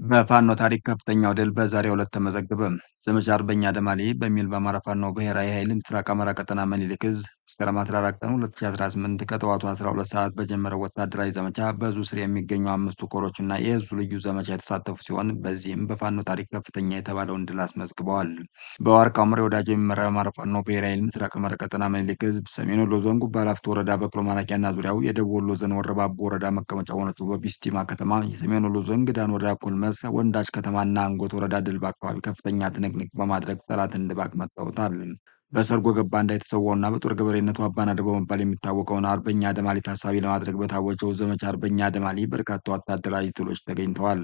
በፋኖ ታሪክ ከፍተኛው ድል በዛሬው ዕለት ተመዘገበ። ዘመቻ አርበኛ አደማሊ በሚል በአማራ ፋኖ ብሔራዊ ኃይል ምስራቅ አማራ ቀጠና ምኒልክ ዕዝ መስከረም 14 ቀን 2018 ከጠዋቱ 12 ሰዓት በጀመረው ወታደራዊ ዘመቻ በዕዙ ስር የሚገኙ አምስቱ ኮሮችና የዕዙ ልዩ ዘመቻ የተሳተፉ ሲሆን በዚህም በፋኖ ታሪክ ከፍተኛ የተባለውን ድል አስመዝግበዋል። በዋርካው ምሬ ወዳጆ የሚመራው የአማራ ፋኖ ብሔራዊ ኃይል ምስራቅ አማራ ቀጠና ምኒልክ ዕዝ ሰሜን ወሎ ዞን ጉባ ላፍቶ ወረዳ በቅሎ ማናቂያና ዙሪያው፣ የደቡብ ወሎ ዞን ወረባቦ ወረዳ መቀመጫ በሆነችው በቢስቲማ ከተማ፣ የሰሜን ወሎ ዞን ግዳን ወረዳ ኮልመስ ወንዳች ከተማና አንጎት ወረዳ ድልባ አካባቢ ከፍተኛ ትንቅንቅ በማድረግ ጠላትን ድባቅ መጥተውታል። በሰርጎ ገባ እንዳይተሰዋውና በጦር ገበሬነቱ አባናደው በመባል የሚታወቀውን አርበኛ አደማሊ ታሳቢ ለማድረግ በታወጀው ዘመቻ አርበኛ አደማሊ በርካታ ወታደራዊ ድሎች ተገኝተዋል።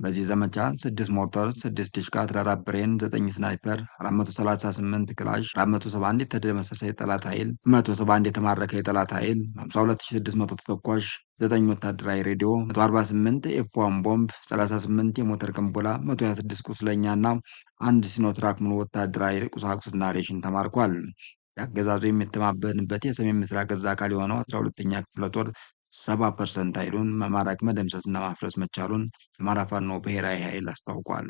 በዚህ ዘመቻ 6 ሞርተር፣ 6 ዲሽቃ፣ 14 ብሬን፣ 9 ስናይፐር፣ 438 ክላሽ፣ 471 የተደመሰሰ የጠላት ኃይል፣ 171 የተማረከ የጠላት ኃይል፣ 52600 ተተኳሽ፣ 9 ወታደራዊ ሬዲዮ፣ 148 ኤፍ1 ቦምብ፣ 38 የሞተር ቅንቦላ፣ 126 ቁስለኛ እና አንድ ሲኖትራክ ሙሉ ወታደራዊ ቁሳቁስና ሬሽን ተማርኳል። የአገዛዙ የሚተማመንበት የሰሜን ምስራቅ ዕዝ አካል የሆነው 12ኛ ክፍለ ጦር 70% ኃይሉን መማረክ መደምሰስና ማፍረስ መቻሉን የአማራ ፋኖ ብሔራዊ ኃይል አስታውቋል።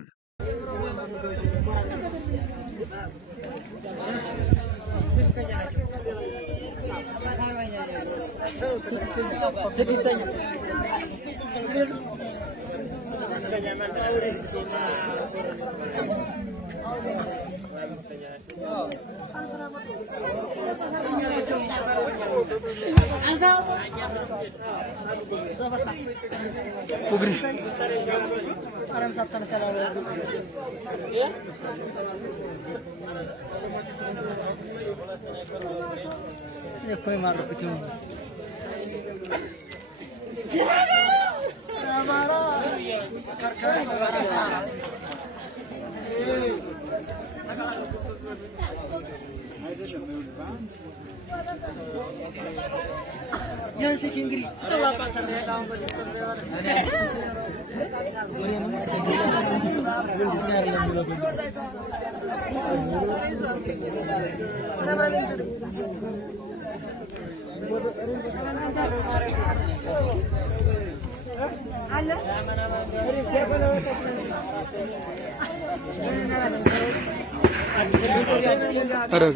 Ada.